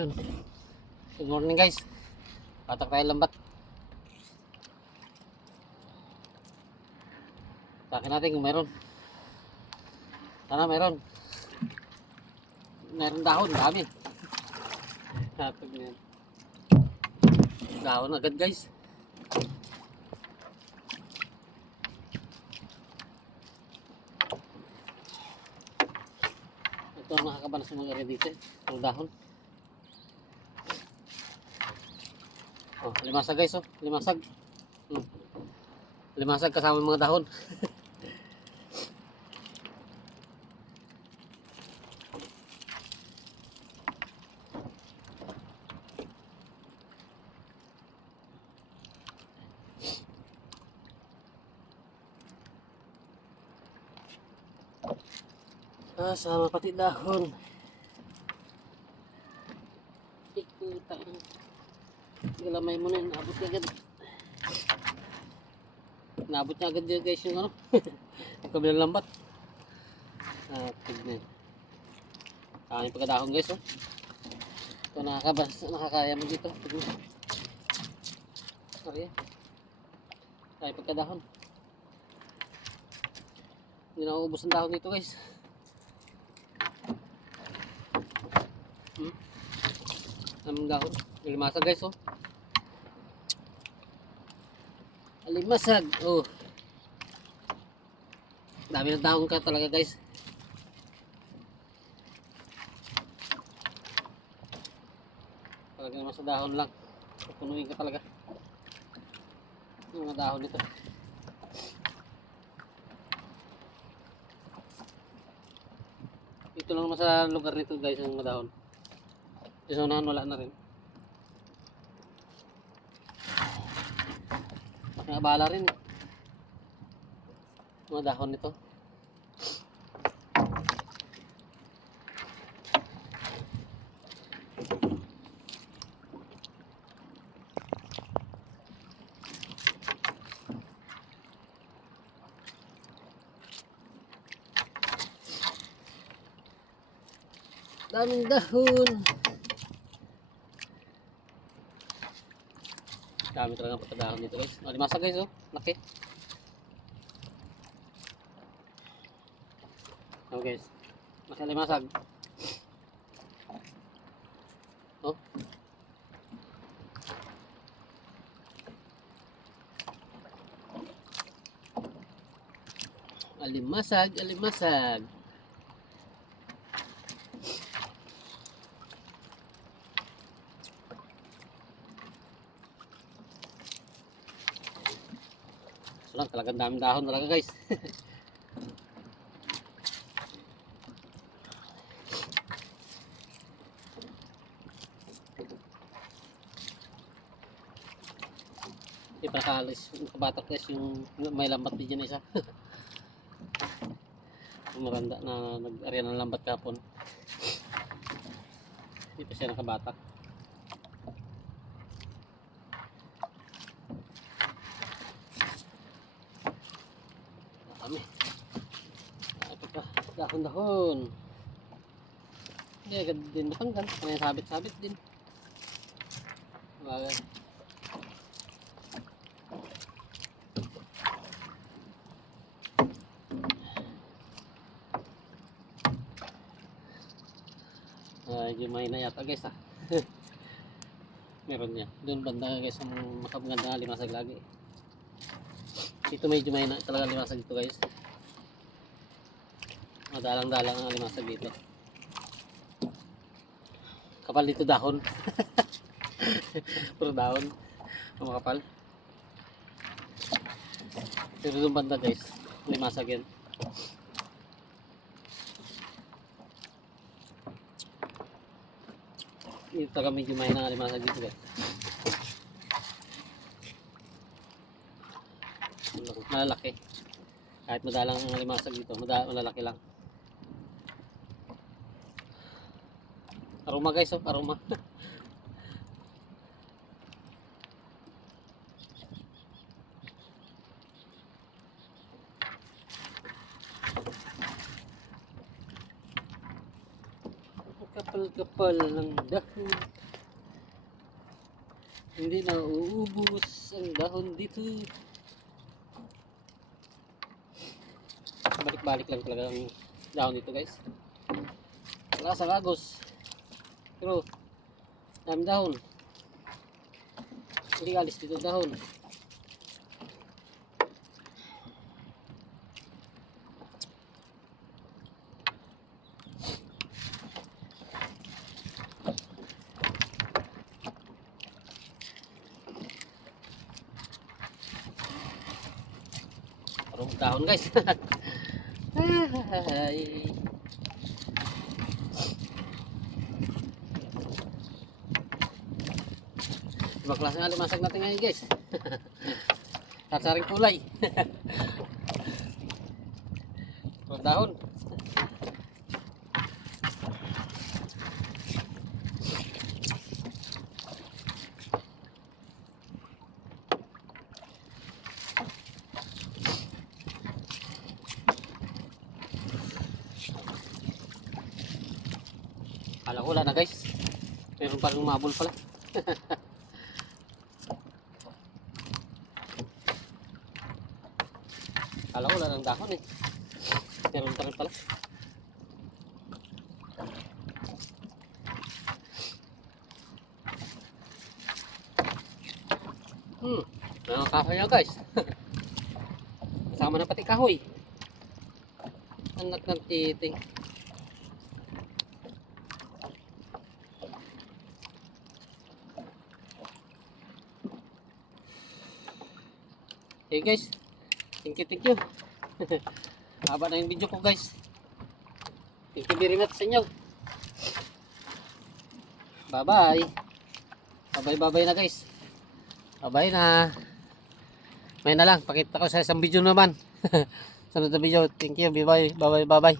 Yun. Good morning guys. Patak tayo lambat. Takin natin kung meron. Sana meron. Meron dahon, dami. Hatag na yan. Dahon agad guys. Ito ang nakakabanas ng mga area dito. Ang dahon. Oh, limasag guys oh. Limasag. Limasag kasama yung mga dahon. Sama pati dahon. Ikuta. Galamay mo na, naabot niya agad. Naabot niya agad dyan guys yung ano. Yung kabilang lambat. Tignan. Kaming pagkadahon guys oh. Ito nakakaya mo dito. Tignan. Sorry. Kaming pagkadahon. Hindi na uubos ang dahon dito guys. Ang dahon. Alimasag guys oh. Alimasag. Oh. Dami ng dahon ka talaga guys. Talaga naman sa dahon lang. Pupunuin ka talaga. Yung mga dahon nito. Ito lang naman sa lugar nito guys ang mga dahon. Sa unahan wala na rin. Nakabala rin eh. Mga dahon nito. Daming dahon. Dami talaga ng pagkadahon dito guys. Limasag guys oh. Laki. Oh guys. Masya limasag. Oh. Alimasag, alimasag. So lang, talagang daming dahon talaga guys. Ipakalis, nakabatak guys yung may lambat din dyan isa. Maganda na nag-area ng lambat kapon. Hindi pa siya nakabatak. Kami. Dahon-dahon. Hindi agad din matanggal. May sabit-sabit din. Bagay. Gimay na yata guys ah. Meron niya. Doon banda guys ang makapaganda nga limasag lagi. Dito may gimay na talaga limasag dito guys. Madalang-dalang ang limasag dito. Kapal dito dahon. Puro dahon. Ang makapal. Pero doon banda guys. Limasag yan. Dito talaga medyo may limasag dito guys. Malalaki. Kahit madalang ang limasag dito, malalaki lang. Aroma guys oh, aroma. kapal-kapal ng dahon. Hindi na uubos ang dahon dito. Balik-balik lang talaga ang dahon dito guys. Wala sa agos. Pero dami dahon. Hindi alis dito dahon. Parang dahon guys. Ay. Ibang klase nga limasag natin ngayon guys. Sasaring kulay. Parang dahon. Kala ko wala na guys. Meron parang mabul pala. Kala ko wala ng dahon eh. Meron pa rin pala. Mga kahoy na guys. Kasama na pati kahoy. Anak ng titing. Hey guys, thank you. Haba na yung video ko guys. Thank you very much sa inyo. Bye bye. Bye bye na guys. Bye bye na. May na lang, pakita ko sa isang video naman. Sunod na video. Thank you. Bye bye.